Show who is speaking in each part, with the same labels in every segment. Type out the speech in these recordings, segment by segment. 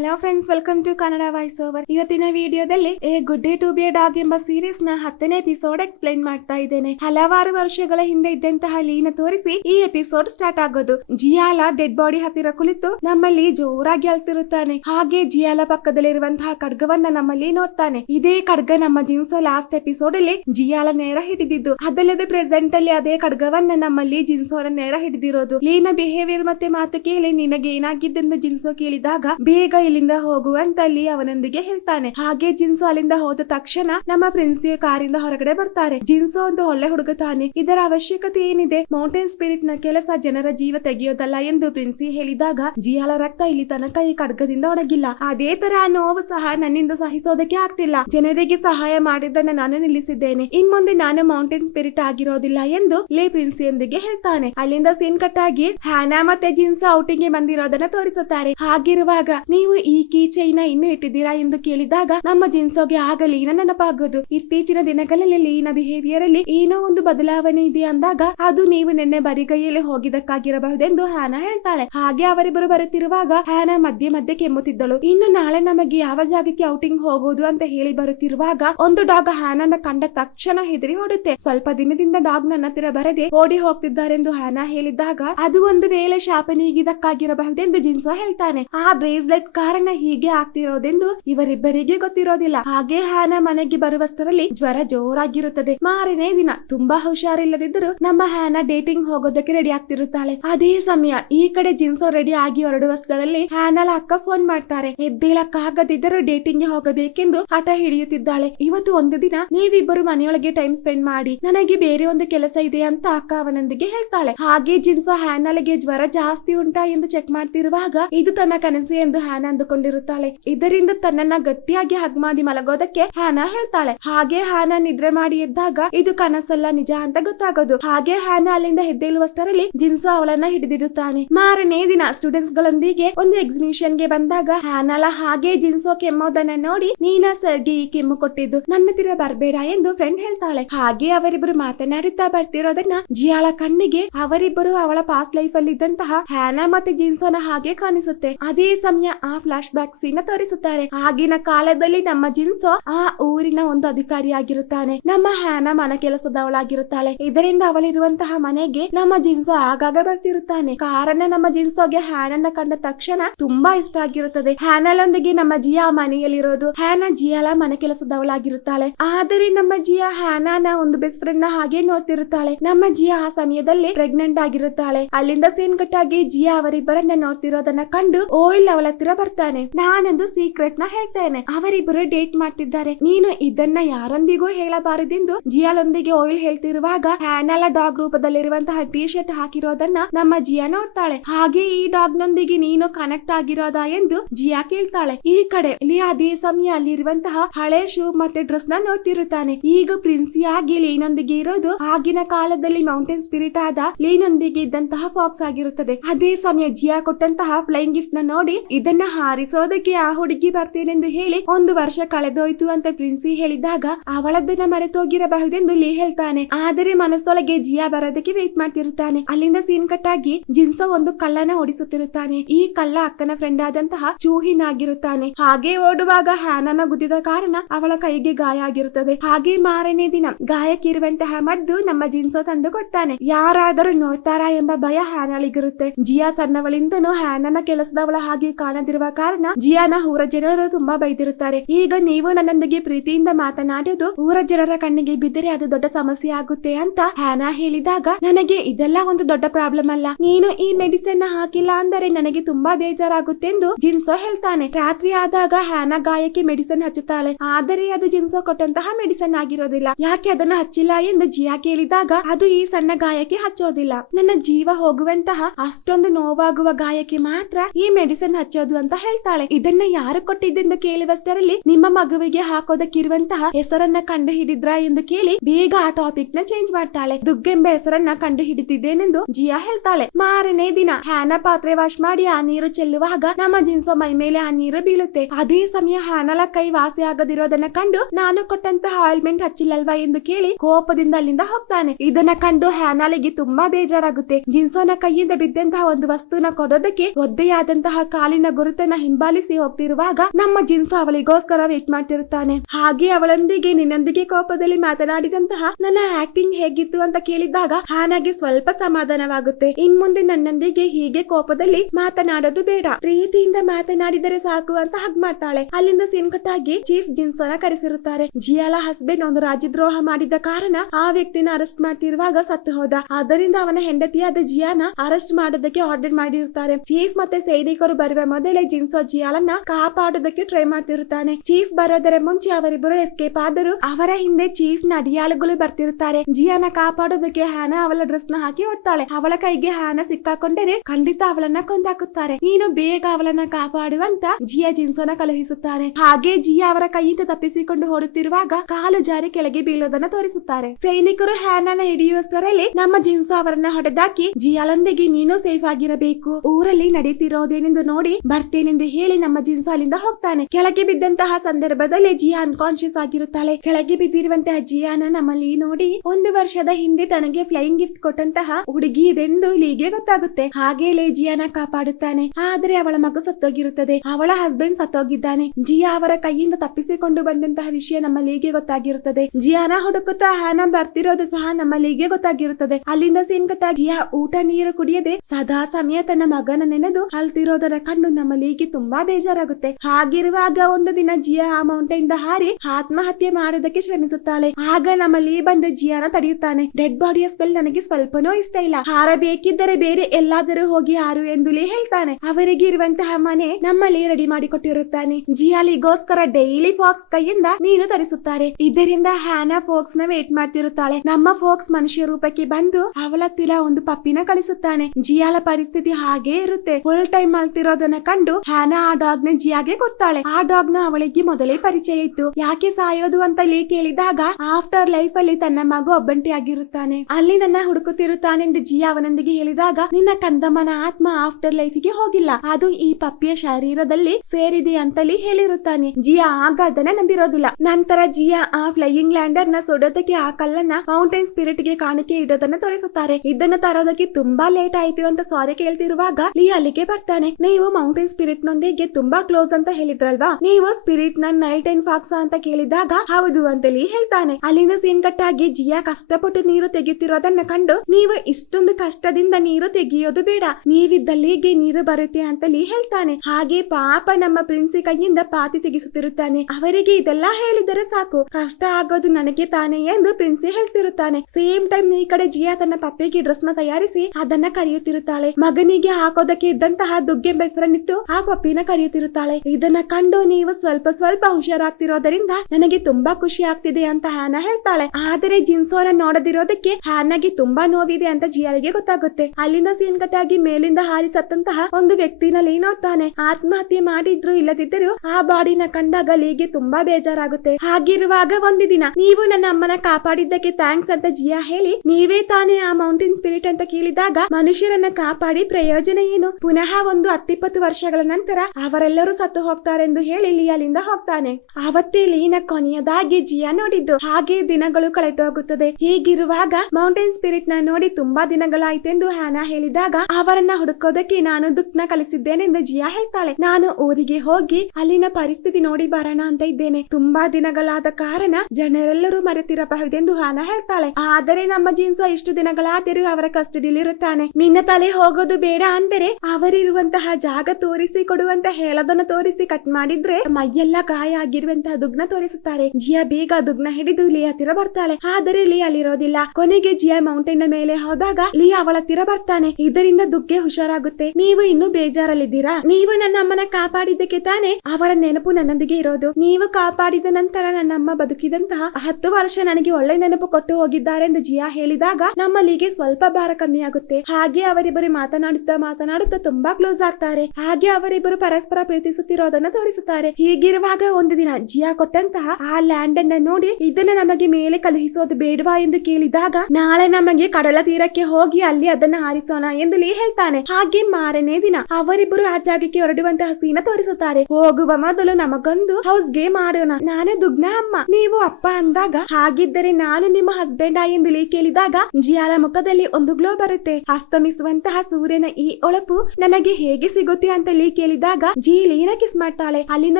Speaker 1: Hello friends welcome to Kannada voice over ಇವತ್ತಿನ ವಿಡಿಯೋದಲ್ಲಿ a good day to be a dog ಎಂಬ ಸೀರೀಸ್ನ ಹತ್ತನೇ ಎಪಿಸೋಡ್ ಎಕ್ಸ್ಪ್ಲೈನ್ ಮಾಡ್ತಾ ಇದ್ದೇನೆ. ಹಲವಾರು ವರ್ಷಗಳ ಹಿಂದೆ ಇದ್ದಂತಹ ಲೀನ ತೋರಿಸಿ ಈ ಎಪಿಸೋಡ್ ಸ್ಟಾರ್ಟ್ ಆಗೋದು. ಜಿಯಾಲ ಡೆಡ್ ಬಾಡಿ ಹತ್ತಿರ ಕುಳಿತು ನಮ್ಮಲ್ಲಿ ಜೋರಾಗಿ ಅಳ್ತಿರುತ್ತಾನೆ ಹಾಗೆ ಜಿಯಾಲ ಪಕ್ಕದಲ್ಲಿರುವಂತಹ ಖಡ್ಗವನ್ನ ನಮ್ಮಲ್ಲಿ ನೋಡ್ತಾನೆ. ಇದೇ ಖಡ್ಗ ನಮ್ಮ ಜಿನ್ಸೋ ಲಾಸ್ಟ್ ಎಪಿಸೋಡ್ ಅಲ್ಲಿ ಜಿಯಾಲ ನೇರ ಹಿಡಿದಿದ್ದು. ಅದಲ್ಲದೆ ಪ್ರೆಸೆಂಟ್ ಅಲ್ಲಿ ಅದೇ ಖಡ್ಗವನ್ನ ನಮ್ಮಲ್ಲಿ ಜಿನ್ಸೋರ ನೇರ ಹಿಡಿದಿರೋದು. ಲೀನ ಬಿಹೇವಿಯರ್ ಮತ್ತೆ ಮಾತು ಕೇಳಿ ನಿನಗೆ ಏನಾಗಿದ್ದೆಂದು ಜಿನ್ಸೋ ಕೇಳಿದಾಗ ಬೇಗ ಇಲ್ಲಿಂದ ಹೋಗು ಅಂತ ಅಲ್ಲಿ ಅವನೊಂದಿಗೆ ಹೇಳ್ತಾನೆ. ಹಾಗೆ ಜಿನ್ಸೋ ಅಲ್ಲಿಂದ ಹೋದ ತಕ್ಷಣ ನಮ್ಮ ಪ್ರಿನ್ಸಿ ಕಾರಿಂದ ಹೊರಗಡೆ ಬರ್ತಾರೆ. ಜಿನ್ಸೋ ಒಂದು ಒಳ್ಳೆ ಹುಡುಗ ತಾನೆ. ಇದರ ಅವಶ್ಯಕತೆ ಏನಿದೆ? ಮೌಂಟೇನ್ ಸ್ಪಿರಿಟ್ನ ಕೆಲಸ ಜನರ ಜೀವ ತೆಗೆಯೋದಲ್ಲ ಎಂದು ಪ್ರಿನ್ಸಿ ಹೇಳಿದಾಗ, ಜಿಯಾಳ ರಕ್ತ ಇಲ್ಲಿ ತನಕ ಈ ಖಡ್ಗದಿಂದ ಒಣಗಿಲ್ಲ. ಅದೇ ತರ ನೋವು ಸಹ ನನ್ನಿಂದ ಸಹಿಸೋದಕ್ಕೆ ಆಗ್ತಿಲ್ಲ. ಜನರಿಗೆ ಸಹಾಯ ಮಾಡಿದ್ದನ್ನ ನಾನು ನಿಲ್ಲಿಸಿದ್ದೇನೆ. ಇನ್ ಮುಂದೆ ನಾನು ಮೌಂಟೇನ್ ಸ್ಪಿರಿಟ್ ಆಗಿರೋದಿಲ್ಲ ಎಂದು ಲೇ ಪ್ರಿನ್ಸಿಯೊಂದಿಗೆ ಹೇಳ್ತಾನೆ. ಅಲ್ಲಿಂದ ಸೀನ್ ಕಟ್ ಆಗಿ ಹ್ಯಾನಾ ಮತ್ತೆ ಜಿನ್ಸ್ ಔಟಿಂಗ್ಗೆ ಬಂದಿರೋದನ್ನ ತೋರಿಸುತ್ತಾರೆ. ಹಾಗಿರುವಾಗ ನೀವು ಈ ಕೀ ಚೈನ್ ಇನ್ನು ಇಟ್ಟಿದ್ದೀರಾ ಎಂದು ಕೇಳಿದಾಗ, ನಮ್ಮ ಜಿನ್ಸೋಗೆ ಆಗ ಲೀನ ನೆನಪಾಗೋದು. ಇತ್ತೀಚಿನ ದಿನಗಳಲ್ಲಿ ಲೀನ ಬಿಹೇವಿಯರ್ ಅಲ್ಲಿ ಏನೋ ಒಂದು ಬದಲಾವಣೆ ಇದೆ ಅಂದಾಗ, ಅದು ನೀವು ನಿನ್ನೆ ಬರಿಗೈಯಲ್ಲಿ ಹೋಗಿದ್ದಕ್ಕಾಗಿರಬಹುದೆಂದು ಹ್ಯಾನ ಹೇಳ್ತಾಳೆ. ಹಾಗೆ ಅವರಿಬ್ಬರು ಬರುತ್ತಿರುವಾಗ, ಹ್ಯಾನ ಮಧ್ಯೆ ಮಧ್ಯೆ ಕೆಮ್ಮುತ್ತಿದ್ದಳು. ಇನ್ನು ನಾಳೆ ನಮಗೆ ಯಾವ ಜಾಗಕ್ಕೆ ಔಟಿಂಗ್ ಹೋಗೋದು ಅಂತ ಹೇಳಿ ಬರುತ್ತಿರುವಾಗ, ಒಂದು ಡಾಗ್ ಹ್ಯಾನನ್ನ ಕಂಡ ತಕ್ಷಣ ಹೆದರಿ ಓಡುತ್ತೆ. ಸ್ವಲ್ಪ ದಿನದಿಂದ ಡಾಗ್ ನನ್ನ ಹತ್ತಿರ ಬರದೆ ಓಡಿ ಹೋಗ್ತಿದ್ದಾರೆಂದು ಹ್ಯಾನ ಹೇಳಿದಾಗ, ಅದು ಒಂದು ವೇಳೆ ಶಾಪ ಶಾಪನಿಗಿದಕ್ಕಾಗಿರಬಹುದೆಂದು ಜಿನ್ಸೋ ಹೇಳ್ತಾನೆ. ಆ ಬ್ರೇಸ್ಲೆಟ್ ಕಾರಣ ಹೀಗೆ ಆಗ್ತಿರೋದೆಂದು ಇವರಿಬ್ಬರಿಗೆ ಗೊತ್ತಿರೋದಿಲ್ಲ. ಹಾಗೆ ಹ್ಯಾನ ಮನೆಗೆ ಬರುವಷ್ಟರಲ್ಲಿ ಜ್ವರ ಜೋರಾಗಿರುತ್ತದೆ. ಮಾರನೇ ದಿನ ತುಂಬಾ ಹುಷಾರಿಲ್ಲದಿದ್ದರೂ ನಮ್ಮ ಹ್ಯಾನ ಡೇಟಿಂಗ್ ಹೋಗೋದಕ್ಕೆ ರೆಡಿ ಆಗ್ತಿರುತ್ತಾಳೆ. ಅದೇ ಸಮಯ ಈ ಕಡೆ ಜಿನ್ಸೋ ರೆಡಿ ಆಗಿ ಹೊರಡುವಷ್ಟರಲ್ಲಿ ಹ್ಯಾನಲ್ ಅಕ್ಕ ಫೋನ್ ಮಾಡ್ತಾರೆ. ಎದ್ದೇಳಕ್ಕಾಗದಿದ್ದರೂ ಡೇಟಿಂಗ್ಗೆ ಹೋಗಬೇಕೆಂದು ಹಠ ಹಿಡಿಯುತ್ತಿದ್ದಾಳೆ. ಇವತ್ತು ಒಂದು ದಿನ ನೀವಿಬ್ಬರು ಮನೆಯೊಳಗೆ ಟೈಮ್ ಸ್ಪೆಂಡ್ ಮಾಡಿ, ನನಗೆ ಬೇರೆ ಒಂದು ಕೆಲಸ ಇದೆ ಅಂತ ಅಕ್ಕ ಅವನೊಂದಿಗೆ ಹೇಳ್ತಾಳೆ. ಹಾಗೆ ಜಿನ್ಸೋ ಹ್ಯಾನಲ್ಗೆ ಜ್ವರ ಜಾಸ್ತಿ ಉಂಟಾ ಎಂದು ಚೆಕ್ ಮಾಡ್ತಿರುವಾಗ ಇದು ತನ್ನ ಕನಸು ಎಂದು ಹ್ಯಾನ ಅಂದುಕೊಂಡಿರುತ್ತಾಳೆ. ಇದರಿಂದ ತನ್ನನ್ನ ಗಟ್ಟಿಯಾಗಿ ಹಗ್ ಮಾಡಿ ಮಲಗೋದಕ್ಕೆ ಹಾನಾ ಹೇಳ್ತಾಳೆ. ಹಾಗೆ ಹಾನಾ ನಿದ್ರೆ ಮಾಡಿ ಎದ್ದಾಗ ಇದು ಕನಸಲ್ಲ ನಿಜ ಅಂತ ಗೊತ್ತಾಗೋದು. ಹಾಗೆ ಹಾನಾ ಅಲ್ಲಿಂದ ಎದ್ದೇಳುವಷ್ಟರಲ್ಲಿ ಜಿನ್ಸು ಅವಳನ್ನ ಹಿಡಿದಿಡುತ್ತಾನೆ. ಮಾರನೇ ದಿನ ಸ್ಟೂಡೆಂಟ್ಸ್ ಗಳೊಂದಿಗೆ ಒಂದು ಎಕ್ಸಿಬಿಷನ್ಗೆ ಬಂದಾಗ ಹಾನಲ ಹಾಗೆ ಜಿನ್ಸೋ ಕೆಮ್ಮೋದನ್ನ ನೋಡಿ, ನೀನಾ ಸರ್ಗೆ ಈ ಕೆಮ್ಮು ಕೊಟ್ಟಿದ್ದು. ನನ್ನ ಹತ್ತಿರ ಬರ್ಬೇಡ ಎಂದು ಫ್ರೆಂಡ್ ಹೇಳ್ತಾಳೆ. ಹಾಗೆ ಅವರಿಬ್ಬರು ಮಾತನಾಡುತ್ತಾ ಬರ್ತಿರೋದನ್ನ ಜಿಯಾಳ ಕಣ್ಣಿಗೆ ಅವರಿಬ್ಬರು ಅವಳ ಪಾಸ್ಟ್ ಲೈಫ್ ಅಲ್ಲಿ ಇದ್ದಂತಹ ಹ್ಯಾನಾ ಮತ್ತೆ ಜಿನ್ಸೋನ ಹಾಗೆ ಕಾಣಿಸುತ್ತೆ. ಅದೇ ಸಮಯ ಆ ಫ್ಲಾಶ್ ಬ್ಯಾಕ್ ಸೀನ್ ತೋರಿಸುತ್ತಾರೆ. ಆಗಿನ ಕಾಲದಲ್ಲಿ ನಮ್ಮ ಜಿನ್ಸೋ ಆ ಊರಿನ ಒಂದು ಅಧಿಕಾರಿಯಾಗಿರುತ್ತಾನೆ. ನಮ್ಮ ಹ್ಯಾನ ಮನ ಕೆಲಸದವಳಾಗಿರುತ್ತಾಳೆ. ಇದರಿಂದ ಅವಳಿರುವಂತಹ ಮನೆಗೆ ನಮ್ಮ ಜಿನ್ಸೋ ಆಗಾಗ ಬರ್ತಿರುತ್ತಾನೆ. ಕಾರಣ ನಮ್ಮ ಜಿನ್ಸೋಗೆ ಹ್ಯಾನನ್ನ ಕಂಡ ತಕ್ಷಣ ತುಂಬಾ ಇಷ್ಟ ಆಗಿರುತ್ತದೆ. ಹ್ಯಾನಲೊಂದಿಗೆ ನಮ್ಮ ಜಿಯಾ ಮನೆಯಲ್ಲಿರೋದು. ಹ್ಯಾನ ಜಿಯಾಲ ಮನೆ ಕೆಲಸದವಳಾಗಿರುತ್ತಾಳೆ. ಆದರೆ ನಮ್ಮ ಜಿಯಾ ಹ್ಯಾನಾನ ಒಂದು ಬೆಸ್ಟ್ ಫ್ರೆಂಡ್ನ ಹಾಗೆ ನೋಡ್ತಿರುತ್ತಾಳೆ. ನಮ್ಮ ಜಿಯಾ ಆ ಸಮಯದಲ್ಲಿ ಪ್ರೆಗ್ನೆಂಟ್ ಆಗಿರುತ್ತಾಳೆ. ಅಲ್ಲಿಂದ ಸೀನ್ ಕಟ್ಟಾಗಿ ಜಿಯಾ ಅವರಿಬ್ಬರನ್ನ ನೋಡ್ತಿರೋದನ್ನ ಕಂಡು ಓಯಿಲ್ ಅವಳ ಹತ್ತಿರ ಬರ್ತಾನೆ ನಾನೊಂದು ಸೀಕ್ರೆಟ್ನ ಹೇಳ್ತೇನೆ. ಅವರಿಬ್ಬರು ಡೇಟ್ ಮಾಡ್ತಿದ್ದಾರೆ. ನೀನು ಇದನ್ನ ಯಾರೊಂದಿಗೂ ಹೇಳಬಾರದೆಂದು ಜಿಯಾಲೊಂದಿಗೆ ಓಯಿಲ್ ಹೇಳ್ತಿರುವಾಗ ಹ್ಯಾನಲ ಡಾಗ್ ರೂಪದಲ್ಲಿರುವಂತಹ ಟಿ ಶರ್ಟ್ ಹಾಕಿರೋದನ್ನ ನಮ್ಮ ಜಿಯಾ ನೋಡ್ತಾಳೆ. ಹಾಗೆ ಈ ಡಾಗ್ ನೊಂದಿಗೆ ನೀನು ಕನೆಕ್ಟ್ ಆಗಿರೋದಾ ಎಂದು ಜಿಯಾ ಕೇಳ್ತಾಳೆ. ಈ ಕಡೆ ಅದೇ ಸಮಯ ಅಲ್ಲಿರುವಂತಹ ಹಳೆ ಶೂ ಮತ್ತೆ ಡ್ರೆಸ್ನ ನೋಡ್ತಿರುತ್ತಾನೆ. ಈಗ ಪ್ರಿನ್ಸಿ ಆಗಿ ಲೀನೊಂದಿಗೆ ಇರೋದು ಆಗಿನ ಕಾಲದಲ್ಲಿ ಮೌಂಟೇನ್ ಸ್ಪಿರಿಟ್ ಆದ ಲೀನೊಂದಿಗೆ ಇದ್ದಂತಹ ಫಾಕ್ಸ್ ಆಗಿರುತ್ತದೆ. ಅದೇ ಸಮಯ ಜಿಯಾ ಕೊಟ್ಟಂತಹ ಫ್ಲೈಯಿಂಗ್ ಗಿಫ್ಟ್ನ ನೋಡಿ ಇದನ್ನ ಹಾರಿಸೋದಕ್ಕೆ ಆ ಹುಡುಗಿ ಬರ್ತೇನೆಂದು ಹೇಳಿ ಒಂದು ವರ್ಷ ಕಳೆದೋಯ್ತು ಅಂತ ಪ್ರಿನ್ಸಿ ಹೇಳಿದಾಗ ಅವಳದ್ದನ್ನ ಮರೆತೋಗಿರಬಹುದೆಂದು ಲೀ ಹೇಳ್ತಾನೆ. ಆದರೆ ಮನಸ್ಸೊಳಗೆ ಜಿಯಾ ಬರೋದಕ್ಕೆ ವೇಟ್ ಮಾಡ್ತಿರುತ್ತಾನೆ. ಅಲ್ಲಿಂದ ಸೀನ್ ಕಟ್ ಆಗಿ ಜಿನ್ಸೋ ಒಂದು ಕಳ್ಳನ ಓಡಿಸುತ್ತಿರುತ್ತಾನೆ. ಈ ಕಳ್ಳ ಅಕ್ಕನ ಫ್ರೆಂಡ್ ಆದಂತಹ ಚೂಹಿನ್ ಆಗಿರುತ್ತಾನೆ. ಹಾಗೆ ಓಡುವಾಗ ಹ್ಯಾನನ ಗುದ್ದಿದ ಕಾರಣ ಅವಳ ಕೈಗೆ ಗಾಯ ಆಗಿರುತ್ತದೆ. ಹಾಗೆ ಮಾರನೇ ದಿನ ಗಾಯಕ್ಕಿರುವಂತಹ ಮದ್ದು ನಮ್ಮ ಜಿನ್ಸೋ ತಂದು ಕೊಡ್ತಾನೆ. ಯಾರಾದರೂ ನೋಡ್ತಾರಾ ಎಂಬ ಭಯ ಹ್ಯಾನಳಿಗಿರುತ್ತೆ. ಜಿಯಾ ಸಣ್ಣವಳಿಂದನೂ ಹ್ಯಾನನ ಕೆಲಸದವಳ ಹಾಗೆ ಕಾಣದಿರುವ ಕಾರಣ ಜಿಯಾನ ಊರ ಜನರು ತುಂಬಾ ಬೈದಿರುತ್ತಾರೆ. ಈಗ ನೀವು ನನ್ನೊಂದಿಗೆ ಪ್ರೀತಿಯಿಂದ ಮಾತನಾಡೋದು ಊರ ಜನರ ಕಣ್ಣಿಗೆ ಬಿದ್ದರೆ ಅದು ದೊಡ್ಡ ಸಮಸ್ಯೆ ಆಗುತ್ತೆ ಅಂತ ಹ್ಯಾನಾ ಹೇಳಿದಾಗ, ನನಗೆ ಇದೆಲ್ಲ ಒಂದು ದೊಡ್ಡ ಪ್ರಾಬ್ಲಮ್ ಅಲ್ಲ. ನೀನು ಈ ಮೆಡಿಸಿನ್ ಹಾಕಿಲ್ಲ ಅಂದರೆ ನನಗೆ ತುಂಬಾ ಬೇಜಾರಾಗುತ್ತೆ ಎಂದು ಜಿನ್ಸೋ ಹೇಳ್ತಾನೆ. ರಾತ್ರಿ ಆದಾಗ ಹ್ಯಾನಾ ಗಾಯಕ್ಕೆ ಮೆಡಿಸಿನ್ ಹಚ್ಚುತ್ತಾಳೆ. ಆದರೆ ಅದು ಜಿನ್ಸೋ ಕೊಟ್ಟಂತಹ ಮೆಡಿಸಿನ್ ಆಗಿರೋದಿಲ್ಲ. ಯಾಕೆ ಅದನ್ನ ಹಚ್ಚಿಲ್ಲ ಎಂದು ಜಿಯಾ ಕೇಳಿದಾಗ, ಅದು ಈ ಸಣ್ಣ ಗಾಯಕ್ಕೆ ಹಚ್ಚೋದಿಲ್ಲ. ನನ್ನ ಜೀವ ಹೋಗುವಂತಹ ಅಷ್ಟೊಂದು ನೋವಾಗುವ ಗಾಯಕ್ಕೆ ಮಾತ್ರ ಈ ಮೆಡಿಸಿನ್ ಹಚ್ಚೋದು ಅಂತ ಹೇಳ್ತಾಳೆ, ಇದನ್ನ ಯಾರು ಕೊಟ್ಟಿದ್ದೆಂದು ಕೇಳುವಷ್ಟರಲ್ಲಿ ನಿಮ್ಮ ಮಗುವಿಗೆ ಹಾಕೋದಕ್ಕಿರುವಂತಹ ಹೆಸರನ್ನ ಕಂಡು ಹಿಡಿದ್ರಾ ಎಂದು ಕೇಳಿ ಬೇಗ ಆ ಟಾಪಿಕ್ನ ಚೇಂಜ್ ಮಾಡ್ತಾಳೆ. ದುಗ್ಗೆಂಬ ಹೆಸರನ್ನ ಕಂಡು ಹಿಡಿದಿದ್ದೇನೆಂದು ಜಿಯಾ ಹೇಳ್ತಾಳೆ. ಮಾರನೇ ದಿನ ಹ್ಯಾನ ಪಾತ್ರೆ ವಾಶ್ ಮಾಡಿ ಆ ನೀರು ಚೆಲ್ಲುವಾಗ ನಮ್ಮ ಜಿನ್ಸೋ ಮೈ ಮೇಲೆ ಆ ನೀರು ಬೀಳುತ್ತೆ. ಅದೇ ಸಮಯ ಹ್ಯಾನಲ ಕೈ ವಾಸಿ ಆಗದಿರೋದನ್ನ ಕಂಡು ನಾನು ಕೊಟ್ಟಂತಹ ಆಯಿಲ್ಮೆಂಟ್ ಹಚ್ಚಿಲ್ಲಲ್ವಾ ಎಂದು ಕೇಳಿ ಕೋಪದಿಂದ ಅಲ್ಲಿಂದ ಹೋಗ್ತಾನೆ. ಇದನ್ನ ಕಂಡು ಹ್ಯಾನಾಲಿಗೆ ತುಂಬಾ ಬೇಜಾರಾಗುತ್ತೆ. ಜಿನ್ಸೋನ ಕೈಯಿಂದ ಬಿದ್ದಂತಹ ಒಂದು ವಸ್ತುನ ಕೊಡೋದಕ್ಕೆ ಒದ್ದೆಯಾದಂತಹ ಕಾಲಿನ ಗುರುತನ್ನ ಜಿಯಾನ ಹಿಂಬಾಲಿಸಿ ಹೋಗ್ತಿರುವಾಗ ನಮ್ಮ ಜಿನ್ಸು ಅವಳಿಗೋಸ್ಕರ ವೇಟ್ ಮಾಡ್ತಿರುತ್ತಾನೆ. ಹಾಗೆ ಅವಳೊಂದಿಗೆ ನಿನ್ನೊಂದಿಗೆ ಕೋಪದಲ್ಲಿ ಮಾತನಾಡಿದಂತಹ ನನ್ನ ಆಕ್ಟಿಂಗ್ ಹೇಗಿತ್ತು ಅಂತ ಕೇಳಿದಾಗ ಹಾನಾಗೆ ಸ್ವಲ್ಪ ಸಮಾಧಾನವಾಗುತ್ತೆ. ಇನ್ ಮುಂದೆ ನನ್ನೊಂದಿಗೆ ಹೀಗೆ ಕೋಪದಲ್ಲಿ ಮಾತನಾಡೋದು ಬೇಡ. ಪ್ರೀತಿಯಿಂದ ಮಾತನಾಡಿದರೆ ಸಾಕು ಅಂತ ಹಗ್ ಮಾಡ್ತಾಳೆ. ಅಲ್ಲಿಂದ ಸೀನ್ ಕಟ್ ಆಗಿ ಚೀಫ್ ಜಿನ್ಸನ ಕರೆಸಿರುತ್ತಾರೆ. ಜಿಯಾಲ ಹಸ್ಬೆಂಡ್ ಒಂದು ರಾಜದ್ರೋಹ ಮಾಡಿದ ಕಾರಣ ಆ ವ್ಯಕ್ತಿನ ಅರೆಸ್ಟ್ ಮಾಡ್ತಿರುವಾಗ ಸತ್ತು ಹೋದ. ಆದ್ದರಿಂದ ಅವನ ಹೆಂಡತಿಯಾದ ಜಿಯಾನ ಅರೆಸ್ಟ್ ಮಾಡೋದಕ್ಕೆ ಆರ್ಡರ್ ಮಾಡಿರುತ್ತಾರೆ. ಚೀಫ್ ಮತ್ತೆ ಸೈನಿಕರು ಬರುವ ಮೊದಲೇ ಜಿನ್ಸೋ ಜಿಯಾಲನ್ನ ಕಾಪಾಡೋದಕ್ಕೆ ಟ್ರೈ ಮಾಡ್ತಿರುತ್ತಾನೆ. ಚೀಫ್ ಬರೋದರ ಮುಂಚೆ ಅವರಿಬ್ಬರು ಎಸ್ಕೇಪ್ ಆದರೂ ಅವರ ಹಿಂದೆ ಚೀಫ್ನ ಅಡಿಯಾಳುಗಳು ಬರ್ತಿರುತ್ತಾರೆ. ಜಿಯಾನ ಕಾಪಾಡೋದಕ್ಕೆ ಹ್ಯಾನ ಅವಳ ಡ್ರೆಸ್ನ ಹಾಕಿ ಹೊಡ್ತಾಳೆ ಅವಳ ಕೈಗೆ ಹ್ಯಾನ ಸಿಕ್ಕಾಕೊಂಡರೆ ಖಂಡಿತ ಅವಳನ್ನ ಕೊಂದಾಕುತ್ತಾರೆ. ನೀನು ಬೇಗ ಅವಳನ್ನ ಕಾಪಾಡುವಂತ ಜಿಯಾ ಜಿನ್ಸೋನ ಕಳುಹಿಸುತ್ತಾನೆ. ಹಾಗೆ ಜಿಯಾ ಅವರ ಕೈಯಿಂದ ತಪ್ಪಿಸಿಕೊಂಡು ಓಡುತ್ತಿರುವಾಗ ಕಾಲು ಜಾರಿ ಕೆಳಗೆ ಬೀಳೋದನ್ನ ತೋರಿಸುತ್ತಾರೆ. ಸೈನಿಕರು ಹ್ಯಾನನ ಹಿಡಿಯುವಷ್ಟರಲ್ಲಿ ನಮ್ಮ ಜಿನ್ಸೋ ಅವರನ್ನ ಹೊಡೆದಾಕಿ ಜಿಯಾಲೊಂದಿಗೆ ನೀನು ಸೇಫ್ ಆಗಿರಬೇಕು. ಊರಲ್ಲಿ ನಡೀತಿರೋದೇನೆಂದು ನೋಡಿ ಬರ್ತೇನೆಂದು ಹೇಳಿ ನಮ್ಮ ಜಿನ್ಸ್ ಅಲ್ಲಿಂದ ಹೋಗ್ತಾನೆ. ಕೆಳಗೆ ಬಿದ್ದಂತಹ ಸಂದರ್ಭದಲ್ಲಿ ಜಿಯಾ ಅನ್ಕಾನ್ಶಿಯಸ್ ಆಗಿರುತ್ತಾಳೆ. ಕೆಳಗೆ ಬಿದ್ದಿರುವಂತಹ ಜಿಯಾನ ನಮ್ಮಲ್ಲಿ ನೋಡಿ ಒಂದು ವರ್ಷದ ಹಿಂದೆ ತನಗೆ ಫ್ಲೈಯಿಂಗ್ ಗಿಫ್ಟ್ ಕೊಟ್ಟಂತಹ ಹುಡುಗಿ ಇದೆಂದು ಲೀಗೆ ಗೊತ್ತಾಗುತ್ತೆ. ಹಾಗೆ ಲೇ ಜಿಯಾನ ಕಾಪಾಡುತ್ತಾನೆ. ಆದ್ರೆ ಅವಳ ಮಗು ಸತ್ತೋಗಿರುತ್ತದೆ. ಅವಳ ಹಸ್ಬೆಂಡ್ ಸತ್ತೋಗಿದ್ದಾನೆ. ಜಿಯಾ ಅವರ ಕೈಯಿಂದ ತಪ್ಪಿಸಿಕೊಂಡು ಬಂದಂತಹ ವಿಷಯ ನಮ್ಮ ಲೀಗೆ ಗೊತ್ತಾಗಿರುತ್ತದೆ. ಜಿಯಾನ ಹುಡುಕುತ್ತಾ ಹಾನ ಬರ್ತಿರೋದು ಸಹ ನಮ್ಮ ಲೀಗೆ ಗೊತ್ತಾಗಿರುತ್ತದೆ. ಅಲ್ಲಿಂದ ಸೀನ್ ಕಟ್ಟ ಜಿಯಾ ಊಟ, ನೀರು ಕುಡಿಯದೆ ಸದಾ ಸಮಯ ತನ್ನ ಮಗನ ನೆನೆದು ಅಲ್ತಿರೋದರ ಕಂಡು ನಮ್ಮ ತುಂಬಾ ಬೇಜಾರಾಗುತ್ತೆ. ಹಾಗಿರುವಾಗ ಒಂದು ದಿನ ಜಿಯಾ ಆ ಮೌಂಟೇನ್ ಹಾರಿ ಆತ್ಮಹತ್ಯೆ ಮಾಡೋದಕ್ಕೆ ಶ್ರಮಿಸುತ್ತಾಳೆ. ಆಗ ನಮ್ಮಲ್ಲಿ ಬಂದು ಜಿಯಾನ ತಡೆಯುತ್ತಾನೆ. ಡೆಡ್ ಬಾಡಿಯ ಸ್ಮೆಲ್ ನನಗೆ ಸ್ವಲ್ಪನೂ ಇಷ್ಟ ಇಲ್ಲ. ಹಾರಬೇಕಿದ್ದರೆ ಬೇರೆ ಎಲ್ಲಾದರೂ ಹೋಗಿ ಹಾರು ಎಂದು ಲೀ ಹೇಳ್ತಾನೆ. ಅವರಿಗೆ ಇರುವಂತಹ ಮನೆ ನಮ್ಮಲ್ಲಿ ರೆಡಿ ಮಾಡಿಕೊಟ್ಟಿರುತ್ತಾನೆ. ಜಿಯಾಲಿಗೋಸ್ಕರ ಡೈಲಿ ಫಾಕ್ಸ್ ಕೈಯಿಂದ ಮೀನು ತರಿಸುತ್ತಾರೆ. ಇದರಿಂದ ಹ್ಯಾನಾ ಫೋಕ್ಸ್ನ ವೇಟ್ ಮಾಡ್ತಿರುತ್ತಾಳೆ. ನಮ್ಮ ಫೋಕ್ಸ್ ಮನುಷ್ಯ ರೂಪಕ್ಕೆ ಬಂದು ಅವಳ ತಿಲ ಒಂದು ಪಪ್ಪಿನ ಕಳಿಸುತ್ತಾನೆ. ಜಿಯಾಳ ಪರಿಸ್ಥಿತಿ ಹಾಗೇ ಇರುತ್ತೆ. ಫುಲ್ ಟೈಮ್ ಅಲ್ತಿರೋದನ್ನ ಕಂಡು ಹ್ಯಾನಾ ಆ ಡಾಗ್ನ ಜಿಯಾಗೆ ಕೊಡ್ತಾಳೆ. ಆ ಡಾಗ್ನ ಅವಳಿಗೆ ಮೊದಲೇ ಪರಿಚಯ ಇತ್ತು. ಯಾಕೆ ಸಾಯೋದು ಅಂತ ಲೀ ಕೇಳಿದಾಗ ಆಫ್ಟರ್ ಲೈಫ್ ಅಲ್ಲಿ ತನ್ನ ಮಗು ಒಬ್ಬಂಟಿಯಾಗಿರುತ್ತಾನೆ ಅಲ್ಲಿ ನನ್ನ ಹುಡುಕುತ್ತಿರುತ್ತಾನೆಂದು ಜಿಯಾ ಅವನೊಂದಿಗೆ ಹೇಳಿದಾಗ ನಿನ್ನ ಕಂದಮ್ಮನ ಆತ್ಮ ಆಫ್ಟರ್ ಲೈಫಿಗೆ ಹೋಗಿಲ್ಲ. ಅದು ಈ ಪಪ್ಪಿಯ ಶರೀರದಲ್ಲಿ ಸೇರಿದೆ ಅಂತಲಿ ಹೇಳಿರುತ್ತಾನೆ. ಜಿಯಾ ಆಗ ಅದನ್ನ ನಂಬಿರೋದಿಲ್ಲ. ನಂತರ ಜಿಯಾ ಆ ಫ್ಲೈಯಿಂಗ್ ಲ್ಯಾಂಡರ್ನ ಸುಡೋದಕ್ಕೆ ಆ ಕಲ್ಲನ್ನ ಮೌಂಟೇನ್ ಸ್ಪಿರಿಟ್ಗೆ ಕಾಣಿಕೆ ಇಡೋದನ್ನ ತೋರಿಸುತ್ತಾರೆ. ಇದನ್ನ ತರೋದಕ್ಕೆ ತುಂಬಾ ಲೇಟ್ ಆಯ್ತು ಅಂತ ಸಾರಿ ಕೇಳ್ತಿರುವಾಗ ಲೀ ಅಲ್ಲಿಗೆ ಬರ್ತಾನೆ. ನೀವು ಮೌಂಟೇನ್ ಸ್ಪಿರಿಟ್ ನೊಂದಿಗೆ ತುಂಬಾ ಕ್ಲೋಸ್ ಅಂತ ಹೇಳಿದ್ರಲ್ವಾ? ನೀವು ಸ್ಪಿರಿಟ್ ನನ್ ನೈಟ್ ಅಂಡ್ ಫಾಕ್ಸ್ ಅಂತ ಕೇಳಿದಾಗ ಹೌದು ಅಂತಲೇ ಹೇಳ್ತಾನೆ. ಅಲ್ಲಿಂದ ಸೀನ್ ಕಟ್ ಆಗಿ ಜಿಯಾ ಕಷ್ಟಪಟ್ಟು ನೀರು ತೆಗೆಯುತ್ತಿರೋದನ್ನ ಕಂಡು, ನೀವು ಇಷ್ಟೊಂದು ಕಷ್ಟದಿಂದ ನೀರು ತೆಗೆಯೋದು ಬೇಡ. ನೀವಿದ್ದಲ್ಲಿಗೆ ನೀರು ಬರುತ್ತೆ ಅಂತಲೇ ಹೇಳ್ತಾನೆ. ಹಾಗೆ ಪಾಪ ನಮ್ಮ ಪ್ರಿನ್ಸಿ ಕೈಯಿಂದ ಪಾತಿ ತೆಗೆಸುತ್ತಿರುತ್ತಾನೆ. ಅವರಿಗೆ ಇದೆಲ್ಲ ಹೇಳಿದರೆ ಸಾಕು. ಕಷ್ಟ ಆಗೋದು ನನಗೆ ತಾನೇ ಎಂದು ಪ್ರಿನ್ಸಿ ಹೇಳ್ತಿರುತ್ತಾನೆ. ಸೇಮ್ ಟೈಮ್ ಈ ಕಡೆ ಜಿಯಾ ತನ್ನ ಪಪ್ಪಿಗೆ ಡ್ರೆಸ್ನ ತಯಾರಿಸಿ, ಅದನ್ನ ಕರೆಯುತ್ತಿರುತ್ತಾಳೆ. ಮಗನಿಗೆ ಹಾಕೋದಕ್ಕೆ ಇದ್ದಂತಹ ದುಗ್ಗೆ ಬೆಸರನ್ನಿಟ್ಟು ಆ ಪಪ್ಪಿನ ಕರೆಯುತ್ತಿರುತ್ತಾಳೆ. ಇದನ್ನ ಕಂಡು ನೀವು ಸ್ವಲ್ಪ ಸ್ವಲ್ಪ ಹುಷಾರಾಗ್ತಿರೋದರಿಂದ ನನಗೆ ತುಂಬಾ ಖುಷಿ ಆಗ್ತಿದೆ ಅಂತ ಹ್ಯಾನ ಹೇಳ್ತಾಳೆ. ಆದರೆ ಜಿನ್ಸೋರ ನೋಡದಿರೋದಕ್ಕೆ ಹ್ಯಾನಾಗೆ ತುಂಬಾ ನೋವಿದೆ ಅಂತ ಜಿಯಾಳಿಗೆ ಗೊತ್ತಾಗುತ್ತೆ. ಅಲ್ಲಿಂದ ಸೀನ್ ಕಟ್ ಆಗಿ ಮೇಲಿಂದ ಹಾರಿ ಸತ್ತಂತಹ ಒಂದು ವ್ಯಕ್ತಿನ ಲೀ ನೋಡ್ತಾನೆ. ಆತ್ಮಹತ್ಯೆ ಮಾಡಿದ್ರು ಇಲ್ಲದಿದ್ದರೂ ಆ ಬಾಡಿನ ಕಂಡಾಗ ಲೀಗೆ ತುಂಬಾ ಬೇಜಾರಾಗುತ್ತೆ. ಹಾಗಿರುವಾಗ ಒಂದು ದಿನ ನೀವು ನನ್ನ ಅಮ್ಮನ ಕಾಪಾಡಿದ್ದಕ್ಕೆ ಥ್ಯಾಂಕ್ಸ್ ಅಂತ ಜಿಯಾ ಹೇಳಿ ನೀವೇ ತಾನೇ ಆ ಮೌಂಟೇನ್ ಸ್ಪಿರಿಟ್ ಅಂತ ಕೇಳಿದಾಗ ಮನುಷ್ಯರನ್ನ ಕಾಪಾಡಿ ಪ್ರಯೋಜನ ಏನು? ಪುನಃ ಒಂದು ಹತ್ತಿಪ್ಪತ್ತು ವರ್ಷಗಳ ನಂತರ ಅವರೆಲ್ಲರೂ ಸತ್ತು ಹೋಗ್ತಾರೆಂದು ಹೇಳಿ ಲಿಯಾಲಿಂದ ಹೋಗ್ತಾನೆ. ಅವತ್ತೇ ಲೀನ ಕೊನೆಯದಾಗಿ ಜಿಯಾ ನೋಡಿದ್ದು. ಹಾಗೆ ದಿನಗಳು ಕಳೆದು ಹೋಗುತ್ತದೆ. ಹೀಗಿರುವಾಗ ಮೌಂಟೇನ್ ಸ್ಪಿರಿಟ್ನ ನೋಡಿ ತುಂಬಾ ದಿನಗಳಾಯ್ತೆಂದು ಹ್ಯಾನಾ ಹೇಳಿದಾಗ, ಅವರನ್ನ ಹುಡುಕೋದಕ್ಕೆ ನಾನು ದುಃಖನ ಕಲಿಸಿದ್ದೇನೆಂದು ಜಿಯಾ ಹೇಳ್ತಾಳೆ. ನಾನು ಊರಿಗೆ ಹೋಗಿ ಅಲ್ಲಿನ ಪರಿಸ್ಥಿತಿ ನೋಡಿ ಬರೋಣ ಅಂತ ಇದ್ದೇನೆ. ತುಂಬಾ ದಿನಗಳಾದ ಕಾರಣ ಜನರೆಲ್ಲರೂ ಮರೆತಿರಬಹುದೆಂದು ಹಾನಾ ಹೇಳ್ತಾಳೆ. ಆದರೆ ನಮ್ಮ ಜೀನ್ಸ ಇಷ್ಟು ದಿನಗಳಾದರೂ ಅವರ ಕಸ್ಟಡಿಲಿರುತ್ತಾನೆ. ನಿನ್ನ ತಲೆ ಹೋಗೋದು ಬೇಡ ಅಂದರೆ ಅವರಿರುವಂತಹ ಜಾಗ ತೋರಿಸಿ ಕೊಡುವಂತ ಹೇಳೋದನ್ನ ತೋರಿಸಿ ಕಟ್ ಮಾಡಿದ್ರೆ ಮೈಯೆಲ್ಲ ಗಾಯ ಆಗಿರುವಂತಹ ದುಗ್ನ ತೋರಿಸುತ್ತಾರೆ. ಜಿಯಾ ಬೇಗ ದುಗ್ನ ಹಿಡಿದು ಲಿಯಾ ಹತ್ತಿರ ಬರ್ತಾಳೆ. ಆದರೆ ಲೀ ಅಲ್ಲಿರೋದಿಲ್ಲ ಕೊನೆಗೆ ಜಿಯಾ ಮೌಂಟೇನ್ ಮೇಲೆ ಹೋದಾಗ ಲೀ ಅವಳ ತಿರ ಬರ್ತಾನೆ. ಇದರಿಂದ ದುಗ್ಗೆ ಹುಷಾರಾಗುತ್ತೆ. ನೀವು ಇನ್ನು ಬೇಜಾರಲ್ಲಿದ್ದೀರಾ? ನೀವು ನನ್ನ ಅಮ್ಮನ ಕಾಪಾಡಿದ್ದಕ್ಕೆ ತಾನೆ ಅವರ ನೆನಪು ನನ್ನೊಂದಿಗೆ ಇರೋದು. ನೀವು ಕಾಪಾಡಿದ ನಂತರ ನನ್ನ ಅಮ್ಮ ಬದುಕಿದಂತಹ ಹತ್ತು ವರ್ಷ ನನಗೆ ಒಳ್ಳೆ ನೆನಪು ಕೊಟ್ಟು ಹೋಗಿದ್ದಾರೆ ಎಂದು ಜಿಯಾ ಹೇಳಿದಾಗ ನಮ್ಮಲ್ಲಿಗೆ ಸ್ವಲ್ಪ ಭಾರ ಕಮ್ಮಿ ಆಗುತ್ತೆ. ಹಾಗೆ ಅವರಿಬ್ಬರು ಮಾತನಾಡುತ್ತಾ ಮಾತನಾಡುತ್ತಾ ತುಂಬಾ ಕ್ಲೋಸ್ ಆಗ್ತಾರೆ. ಹಾಗೆ ಅವರಿಬ್ಬರು ಪರಸ್ಪರ ಪ್ರೀತಿಸುತ್ತಿರೋದನ್ನ ತೋರಿಸುತ್ತಾರೆ. ಹೀಗಿರುವಾಗ ಒಂದು ದಿನ ಜಿಯಾ ಕೊಟ್ಟಂತಹ ಆ ಲ್ಯಾಂಡ್ ಅನ್ನ ನೋಡಿ ಇದನ್ನ ನಮಗೆ ಮೇಲೆ ಕಳುಹಿಸೋದು ಬೇಡವಾ ಎಂದು ಕೇಳಿದಾಗ, ನಾಳೆ ನಮಗೆ ಕಡಲ ತೀರಕ್ಕೆ ಹೋಗಿ ಅಲ್ಲಿ ಅದನ್ನ ಹಾರಿಸೋಣ ಎಂದು ಲೀ ಹೇಳ್ತಾನೆ. ಹಾಗೆ ಮಾರನೇ ದಿನ ಅವರಿಬ್ಬರು ಆ ಜಾಗಕ್ಕೆ ಹೊರಡುವಂತಹ ಸೀನ ತೋರಿಸುತ್ತಾರೆ. ಹೋಗುವ ಮೊದಲು ನಮಗೊಂದು ಹೌಸ್ ಗೇಮ್ ಮಾಡೋಣ. ನಾನೇ ದುಗ್ನ ಅಮ್ಮ. ನೀವು ಅಪ್ಪ ಅಂದಾಗ, ಹಾಗಿದ್ದರೆ ನಾನು ನಿಮ್ಮ ಹಸ್ಬೆಂಡ್ ಎಂದು ಲೀ ಕೇಳಿದಾಗ ಜಿಯಾಲ ಮುಖದಲ್ಲಿ ಒಂದು ಗ್ಲೋ ಬರುತ್ತೆ. ಅಸ್ತಮಿಸುವಂತಹ ಸೂರ್ಯನ ಈ ಒಳಪು ನನಗೆ ಹೇಗೆ ಸಿಗುತ್ತೆ ಅಂತ ಲೀ ಕೇಳಿದಾಗ ಜಿ ಲೀನ ಕಿಸ್ ಮಾಡ್ತಾಳೆ. ಅಲ್ಲಿಂದ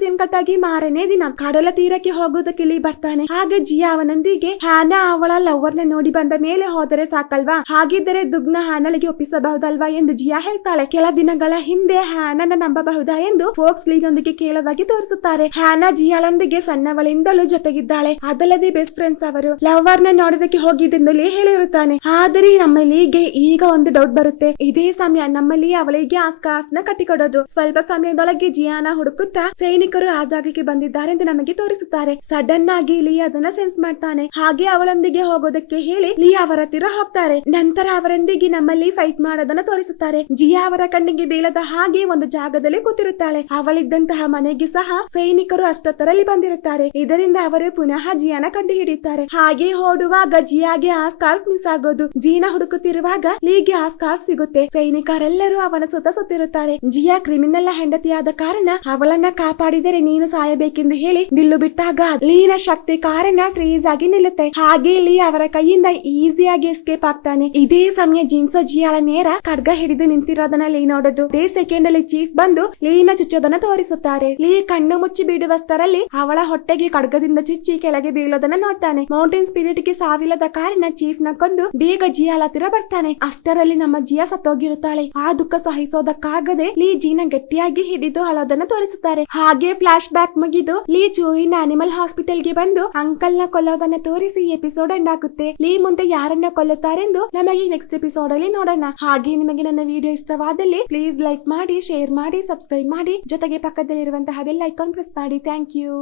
Speaker 1: ಸಿಮ್ ಕಟ್ ಆಗಿ ಮಾರನೇ ದಿನ ಕಡಲ ತೀರಕ್ಕೆ ಹೋಗೋದಕ್ಕೆ ಲೀ ಬರ್ತಾನೆ. ಹಾಗೆ ಜಿಯಾ ಅವನೊಂದಿಗೆ ಹ್ಯಾನ ಅವಳ ಲವರ್ನ ನೋಡಿ ಬಂದ ಮೇಲೆ ಹೋದರೆ ಸಾಕಲ್ವಾ? ಹಾಗಿದ್ದರೆ ದುಗ್ನ ಹಾನಳಿಗೆ ಒಪ್ಪಿಸಬಹುದಲ್ವಾ ಎಂದು ಜಿಯಾ ಹೇಳ್ತಾಳೆ. ಕೆಲ ದಿನಗಳ ಹಿಂದೆ ಹ್ಯಾನನ ನಂಬಬಹುದಾ ಎಂದು ಫೋಕ್ಸ್ ಲೀನೊಂದಿಗೆ ಕೇಳೋದಾಗಿ ತೋರಿಸುತ್ತಾರೆ. ಹ್ಯಾನ ಜಿಯಾಳೊಂದಿಗೆ ಸಣ್ಣವಳಿಂದಲೂ ಜೊತೆಗಿದ್ದಾಳೆ. ಅದಲ್ಲದೆ ಬೆಸ್ಟ್ ಫ್ರೆಂಡ್ಸ್ ಅವರು ಲವರ್ನ ನೋಡೋದಕ್ಕೆ ಹೋಗಿದ್ದೆಂದಲೇ ಹೇಳಿರುತ್ತಾನೆ. ಆದರೆ ನಮ್ಮ ಲೀಗೆ ಈಗ ಒಂದು ಡೌಟ್ ಬರುತ್ತೆ. ಇದೇ ಸಮಯ ನಮ್ಮಲ್ಲಿ ಅವಳಿಗೆ ಆ ಸ್ಕಾರ್ಫ್ನ ಕಟ್ಟಿಕೊಡೋದು. ಸ್ವಲ್ಪ ಸಮಯದೊಳಗೆ ಜಿಯಾನ ಹುಡುಕುತ್ತಾ ಸೈನಿಕರು ಆ ಜಾಗಕ್ಕೆ ಬಂದಿದ್ದಾರೆ ಎಂದು ನಮಗೆ ತೋರಿಸುತ್ತಾರೆ. ಸಡನ್ ಆಗಿ ಲಿಯಾ ಅದನ್ನ ಸೆನ್ಸ್ ಮಾಡ್ತಾನೆ. ಹಾಗೆ ಅವಳೊಂದಿಗೆ ಹೋಗೋದಕ್ಕೆ ಹೇಳಿ ಲಿಯಾ ಅವರ ಹತ್ತಿರ ಹೋಗ್ತಾರೆ. ನಂತರ ಅವರೊಂದಿಗೆ ನಮ್ಮಲ್ಲಿ ಫೈಟ್ ಮಾಡೋದನ್ನ ತೋರಿಸುತ್ತಾರೆ. ಜಿಯಾ ಅವರ ಕಣ್ಣಿಗೆ ಬೀಳದ ಹಾಗೆ ಒಂದು ಜಾಗದಲ್ಲಿ ಕೂತಿರುತ್ತಾಳೆ. ಅವಳಿದ್ದಂತಹ ಮನೆಗೆ ಸಹ ಸೈನಿಕರು ಅಷ್ಟೊತ್ತರಲ್ಲಿ ಬಂದಿರುತ್ತಾರೆ. ಇದರಿಂದ ಅವರು ಪುನಃ ಜಿಯಾನ ಕಂಡು ಹಿಡಿಯುತ್ತಾರೆ ಹಾಗೆ ಓಡುವಾಗ ಜಿಯಾಗೆ ಆ ಸ್ಕಾರ್ಫ್ ಮಿಸ್ ಆಗೋದು. ಜೀನ ಹುಡುಕುತ್ತಿರುವಾಗ ಲೀಗೆ ಆ ಸ್ಕಾರ್ಫ್ ಸಿಗುತ್ತೆ. ಸೈನಿಕರೆಲ್ಲರೂ ಅವನ ಸುತ್ತ ಸುತ್ತಿರುತ್ತಾರೆ. ಜಿಯಾ ಕ್ರಿಮಿನಲ್ ಹೆಂಡತಿಯಾದ ಕಾರಣ ಅವಳನ್ನ ಕಾಪಾಡಿದರೆ ನೀನು ಸಾಯಬೇಕೆಂದು ಹೇಳಿ ಬಿಲ್ಲು ಬಿಟ್ಟಾಗ ಲೀನ ಶಕ್ತಿ ಕಾರಣ ಫ್ರೀಸ್ ಆಗಿ ನಿಲ್ಲುತ್ತೆ. ಹಾಗೆ ಲೀ ಅವರ ಕೈಯಿಂದ ಈಸಿಯಾಗಿ ಎಸ್ಕೇಪ್ ಆಗ್ತಾನೆ. ಇದೇ ಸಮಯ ಜಿನ್ಸ ಜಿಯಾಳ ನೇರ ಖಡ್ಗ ಹಿಡಿದು ನಿಂತಿರೋದನ್ನ ಲೀ ನೋಡೋದು. ಅದೇ ಸೆಕೆಂಡ್ ಅಲ್ಲಿ ಚೀಫ್ ಬಂದು ಲೀನ ಚುಚ್ಚೋದನ್ನ ತೋರಿಸುತ್ತಾರೆ. ಲೀ ಕಣ್ಣು ಮುಚ್ಚಿ ಬಿಡುವಷ್ಟರಲ್ಲಿ ಅವಳ ಹೊಟ್ಟೆಗೆ ಖಡ್ಗದಿಂದ ಚುಚ್ಚಿ ಕೆಳಗೆ ಬೀಳೋದನ್ನ ನೋಡ್ತಾನೆ. ಮೌಂಟೇನ್ ಸ್ಪಿರಿಟ್ಗೆ ಸಾವಿಲ್ಲದ ಕಾರಣ ಚೀಫ್ನ ಕೊಂದು ಬೇಗ ಜಿಯಾಲ ಹತ್ತಿರ ಬರ್ತಾನೆ. ಅಷ್ಟರಲ್ಲಿ ನಮ್ಮ ಜಿಯಾ ಸತ್ತೋಗಿರುತ್ತಾಳೆ. ಆ ದುಃಖ ಸಹಿಸೋದಕ್ಕಾಗದೆ ಲೀ ಜೀನ ಗಟ್ಟಿಯಾಗಿ ಹಿಡಿದು ಅಳೋದನ್ನ ತೋರಿಸುತ್ತಾರೆ. ಹಾಗೆ ಫ್ಲಾಶ್ ಬ್ಯಾಕ್ ಮುಗಿದು ಲೀ ಜೋಯಿನ ಅನಿಮಲ್ ಹಾಸ್ಪಿಟಲ್ಗೆ ಬಂದು ಅಂಕಲ್ನ ಕೊಲ್ಲೋದನ್ನ ತೋರಿಸಿ ಎಪಿಸೋಡ್ ಎಂಡ್ ಆಗುತ್ತೆ. ಲೀ ಮುಂದೆ ಯಾರನ್ನ ಕೊಲ್ಲುತ್ತಾರೆಂದು ನಮಗೆ ನೆಕ್ಸ್ಟ್ ಎಪಿಸೋಡ್ ಅಲ್ಲಿ ನೋಡೋಣ. ಹಾಗೆ ನಿಮಗೆ ನನ್ನ ವಿಡಿಯೋ ಇಷ್ಟವಾದಲ್ಲಿ ಪ್ಲೀಸ್ ಲೈಕ್ ಮಾಡಿ ಶೇರ್ ಮಾಡಿ ಸಬ್ಸ್ಕ್ರೈಬ್ ಮಾಡಿ. ಜೊತೆಗೆ ಪಕ್ಕದಲ್ಲಿರುವಂತಹ ಬೆಲ್ ಐಕಾನ್ ಪ್ರೆಸ್ ಮಾಡಿ. Thank you